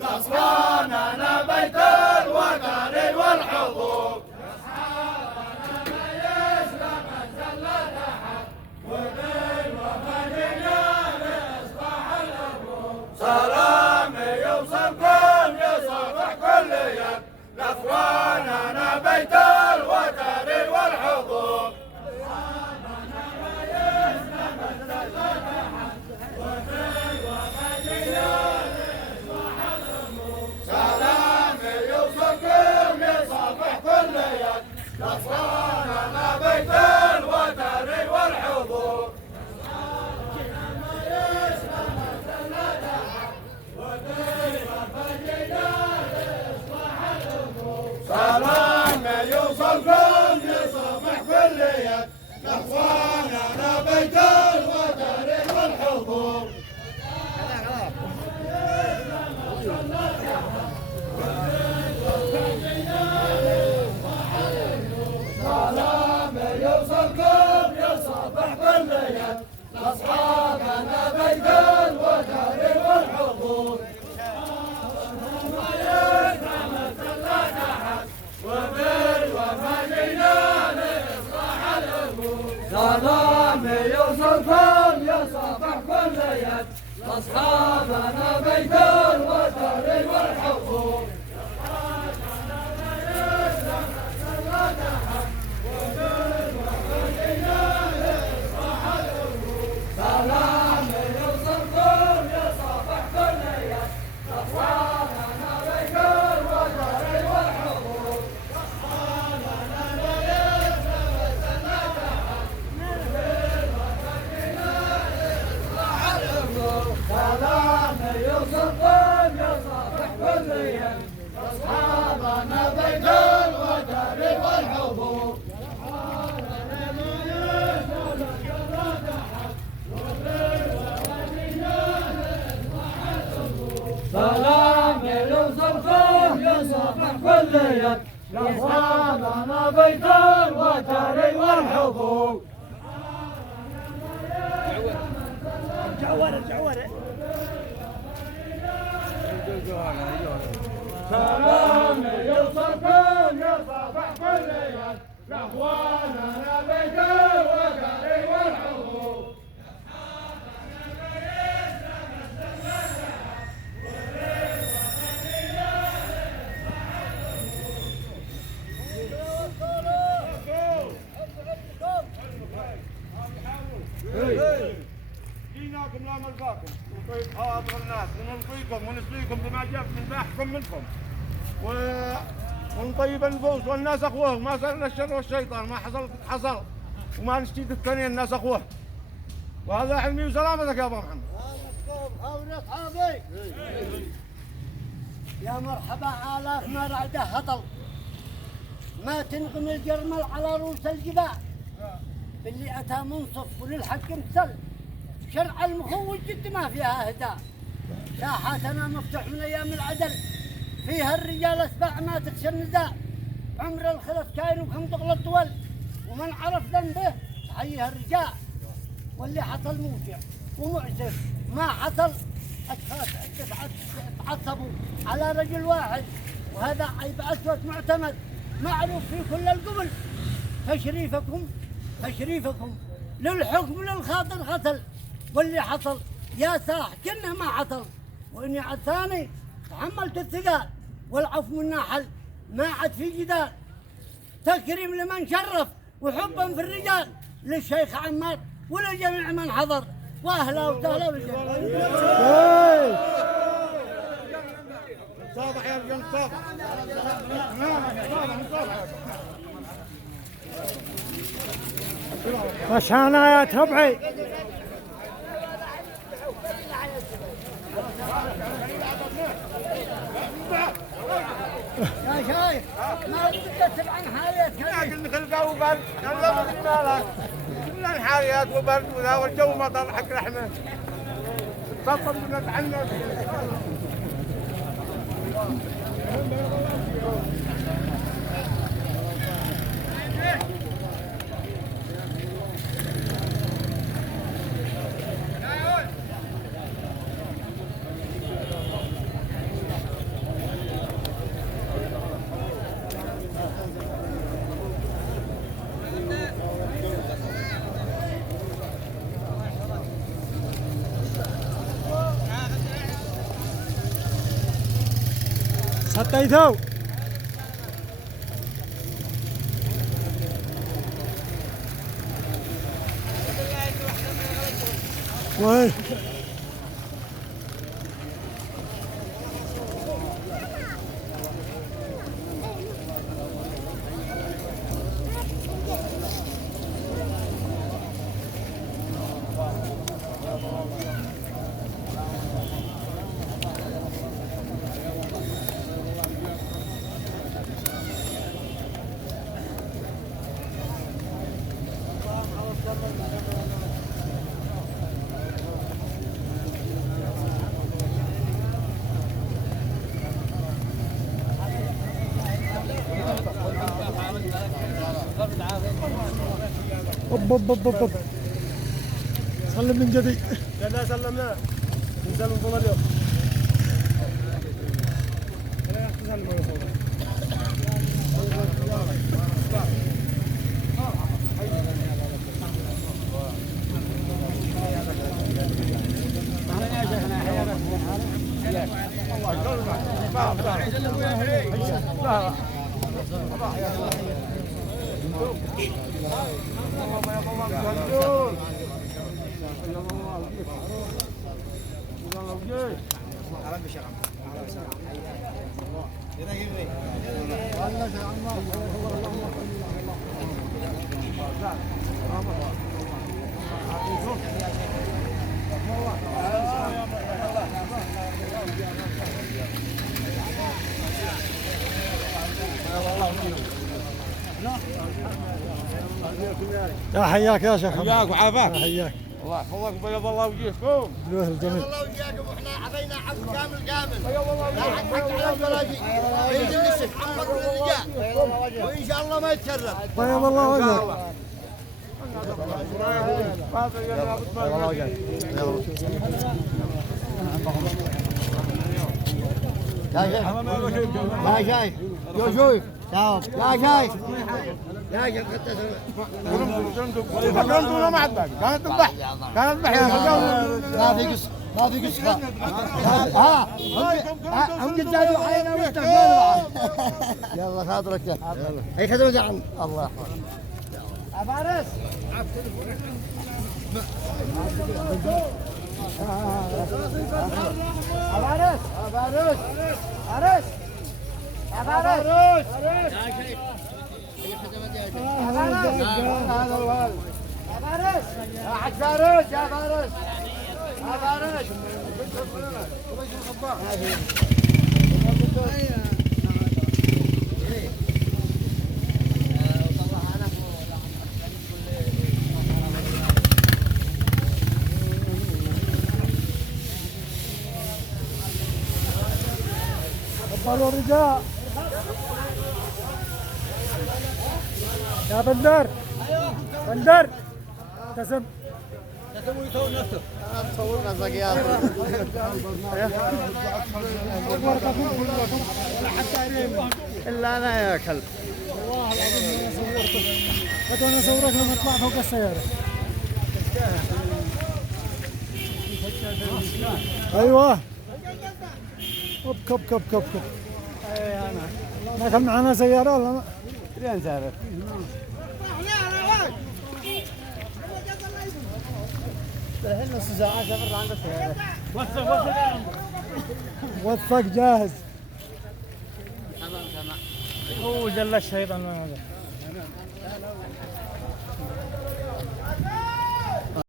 لأسواننا بيت الوتر والحضور. سلام يوصلكم يصافح كل يد لأخواننا بيت الوتر والحضور. سلام يوصلكم يصافح كل يد لأخواننا بيت الوتر والحضور. سلام يوصلكم يصافح كل يد لأخواننا بيت الوتر والحضور. سلام يوصلكم يصافح كل يد لأصحابنا بيت الوتر والحضور. سلام يوصلكم يصافح كل يد لأصحابنا بيت الوتر والحضور. سلام يوصلكم يصافح كل يد لأصحابنا بيت الوتر والحضور. سلام يوصلكم يصافح كل يد أصحابنا بيت الوتر والحضور. سلام يوصلكم يصافح كل يد أصحابنا بيت الوتر والحضور. سلام يوصلكم يصافح كل يد لأخواننا بيت الوتر والحضور. جيناكم لا ملقاكم نطيب خواطر الناس ونلقيكم ونسقيكم بما جاء من باحكم منكم ونطيب النفوس والناس اخوه. ما صار الشر والشيطان، ما حصل وما نشتيد الثانية الناس اخوه. وهذا علمي وسلامتك يا ابو محمد. خاوري اصحابي يا مرحبا آلاف ما رعده هطل ما تنغم الجرمل على رؤوس الجبال باللي أتى منصف وللحق امتثل. شرع المخول جد ما فيها هدى. ساحاتنا مفتوح من أيام العدل فيها الرجال أسباع ما تخشى النداء. عمر الخلف كاين وكم تغلى الدول ومن عرف ذنبه حيها الرجال. واللي حصل موجع ومؤسف ما حصل أشخاص تعصبوا على رجل واحد وهذا عيب أسود معتمد معروف في كل القبل. فشريفكم للحكم للخاطر قتل. واللي حصل يا ساح كنه ما حصل. وإني على الثاني تحملت الثقال والعفو من ناحل ما عاد في جدال. تكريم لمن شرف وحبا في الرجال للشيخ عمار ولجميع من حضر. واهلا وسهلا بالجميع. صابح يا رجال صابح. وشانا يا تبعي. يا شايخ ما بدك تتبع عن حالتك. لكن خلقه وبرد يلا بالمالك كلنا الحاليات وبرد وذا والجو مطر حق رحمه. تصل ونتعنى. حطيتو وين اوب سلم من جديد. لا سلمنا ننزل من طول اليوم. يا حياك يا شيخ. حياك وعافاك. حياك. الله يحفظك وبيض الله وجهكم. بلوه الجميل. الله وياكم واحنا عطينا عبد كامل. لا حد حق على البراجي. عيد اللي محمد والرجال. وان شاء الله ما يتكرر. بيض الله وجهك. يا شايف يا شايف يا شيخ حتى فقندونا ما عاد باقي. كانت تذبح ما في قصة هم قد زادوا علينا يلا خاطرك هي خدمة يا عم الله يحفظك فارس قالوا الرجال يا بندر تسم تصورنا زقياط الا انا يا كلب والله العظيم انا صورتك. قلت انا اصورك لما اطلع فوق السياره. ايوه كب ما كان معنا سياره ولا ما؟ فين سافر؟ الحين نص ساعة سافر عند السيارة وثق جاهز. تمام هو جل الشيطان.